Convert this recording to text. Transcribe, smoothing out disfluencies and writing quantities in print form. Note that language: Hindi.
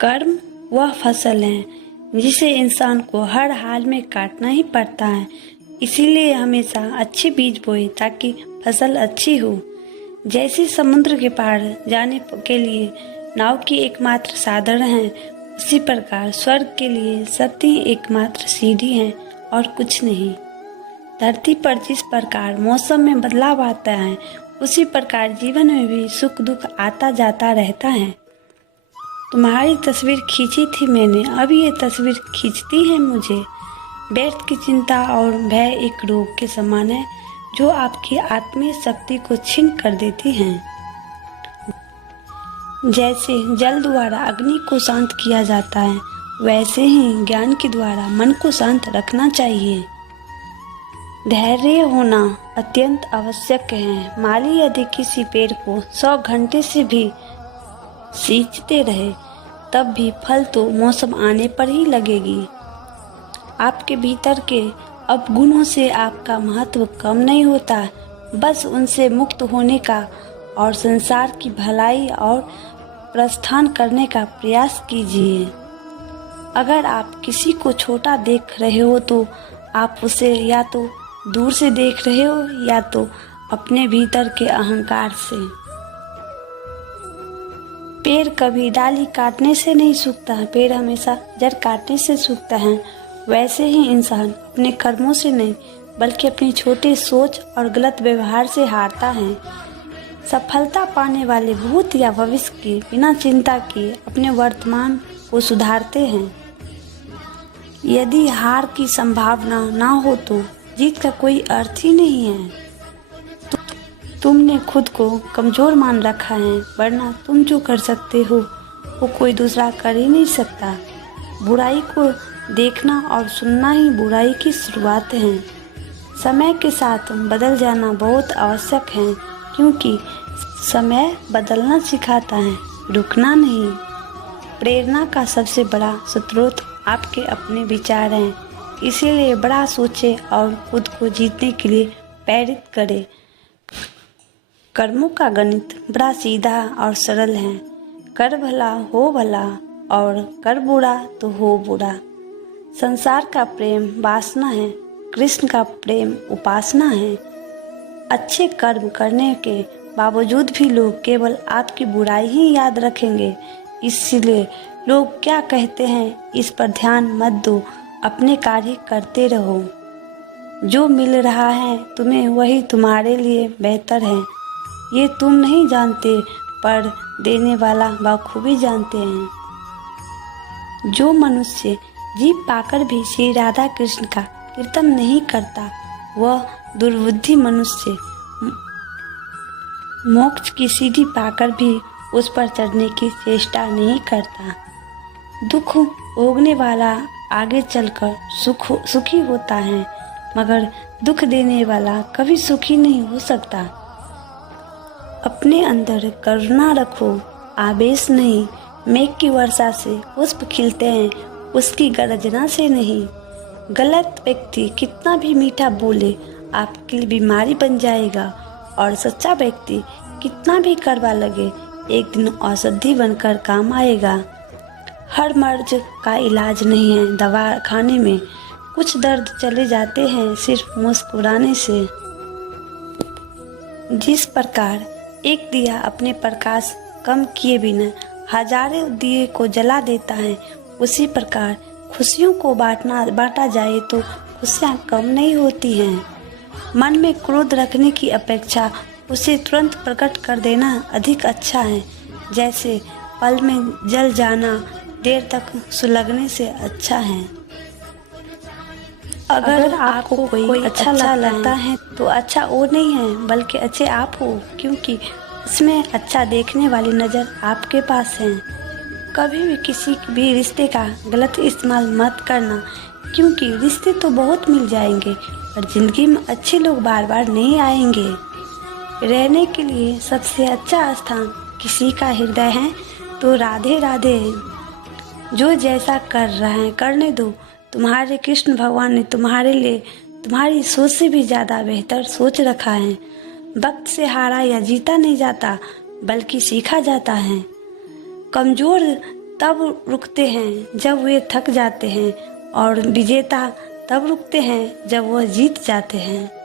कर्म वह फसल है जिसे इंसान को हर हाल में काटना ही पड़ता है। इसीलिए हमेशा अच्छे बीज बोए ताकि फसल अच्छी हो। जैसे समुद्र के पार जाने के लिए नाव की एकमात्र साधन है, उसी प्रकार स्वर्ग के लिए सत्य ही एकमात्र सीढ़ी है और कुछ नहीं। धरती पर जिस प्रकार मौसम में बदलाव आता है, उसी प्रकार जीवन में भी सुख दुख आता जाता रहता है। तुम्हारी तस्वीर खींची थी मैंने, अब ये तस्वीर खींचती है मुझे। व्यर्थ की चिंता और भय एक रोग के समान है जो आपकी आत्मीय शक्ति को छीन कर देती हैं। जैसे जल द्वारा अग्नि को शांत किया जाता है, वैसे ही ज्ञान के द्वारा मन को शांत रखना चाहिए। धैर्य होना अत्यंत आवश्यक है। माली यदि किसी पेड़ को 100 घंटे से भी सींचते रहे, तब भी फल तो मौसम आने पर ही लगेगी। आपके भीतर के अवगुणों से आपका महत्व कम नहीं होता, बस उनसे मुक्त होने का और संसार की भलाई और प्रस्थान करने का प्रयास कीजिए। अगर आप किसी को छोटा देख रहे हो तो आप उसे या तो दूर से देख रहे हो या तो अपने भीतर के अहंकार से। पेड़ कभी डाली काटने से नहीं सूखता, पेड़ हमेशा जड़ काटने से सूखता है। वैसे ही इंसान अपने कर्मों से नहीं बल्कि अपनी छोटी सोच और गलत व्यवहार से हारता है। सफलता पाने वाले भूत या भविष्य की बिना चिंता किए अपने वर्तमान को सुधारते हैं। यदि हार की संभावना ना हो तो जीत का कोई अर्थ ही नहीं है। तुमने खुद को कमजोर मान रखा है, वरना तुम जो कर सकते हो वो कोई दूसरा कर ही नहीं सकता। बुराई को देखना और सुनना ही बुराई की शुरुआत है। समय के साथ बदल जाना बहुत आवश्यक है, क्योंकि समय बदलना सिखाता है, रुकना नहीं। प्रेरणा का सबसे बड़ा स्रोत आपके अपने विचार हैं, इसीलिए बड़ा सोचे और खुद को जीतने के लिए प्रेरित करें। कर्मों का गणित बड़ा सीधा और सरल है। कर भला हो भला और कर बुरा तो हो बुरा। संसार का प्रेम वासना है, कृष्ण का प्रेम उपासना है। अच्छे कर्म करने के बावजूद भी लोग केवल आपकी बुराई ही याद रखेंगे। इसलिए लोग क्या कहते हैं इस पर ध्यान मत दो, अपने कार्य करते रहो। जो मिल रहा है तुम्हें वही तुम्हारे लिए बेहतर है। ये तुम नहीं जानते, पर देने वाला बखूबी जानते हैं। जो मनुष्य जीव पाकर भी श्री राधा कृष्ण का कीर्तन नहीं करता, वह दुर्बुद्धि मनुष्य मोक्ष की सीढ़ी पाकर भी उस पर चढ़ने की चेष्टा नहीं करता। दुख भोगने वाला आगे चलकर सुखी होता है, मगर दुख देने वाला कभी सुखी नहीं हो सकता। अपने अंदर करुणा रखो, आवेश नहीं। मेघ की वर्षा से पुष्प खिलते हैं, उसकी गर्जना से नहीं। गलत व्यक्ति कितना भी मीठा बोले आपके लिए बीमारी बन जाएगा, और सच्चा व्यक्ति कितना भी कड़वा लगे एक दिन औषधि बनकर काम आएगा। हर मर्ज का इलाज नहीं है दवा खाने में, कुछ दर्द चले जाते हैं सिर्फ मुस्कुराने से। जिस प्रकार एक दिया अपने प्रकाश कम किए बिना हजारों दिए को जला देता है, उसी प्रकार खुशियों को बांटा जाए तो खुशियाँ कम नहीं होती हैं। मन में क्रोध रखने की अपेक्षा उसे तुरंत प्रकट कर देना अधिक अच्छा है। जैसे पल में जल जाना देर तक सुलगने से अच्छा है। अगर आपको कोई अच्छा लगता है तो अच्छा वो नहीं है बल्कि अच्छे आप हो, क्योंकि उसमें अच्छा देखने वाली नज़र आपके पास है। कभी भी किसी भी रिश्ते का गलत इस्तेमाल मत करना, क्योंकि रिश्ते तो बहुत मिल जाएंगे पर जिंदगी में अच्छे लोग बार बार नहीं आएंगे। रहने के लिए सबसे अच्छा स्थान किसी का हृदय है तो राधे राधे। जो जैसा कर रहा है करने दो। तुम्हारे कृष्ण भगवान ने तुम्हारे लिए तुम्हारी सोच से भी ज़्यादा बेहतर सोच रखा है। वक्त से हारा या जीता नहीं जाता बल्कि सीखा जाता है। कमज़ोर तब रुकते हैं जब वे थक जाते हैं और विजेता तब रुकते हैं जब वह जीत जाते हैं।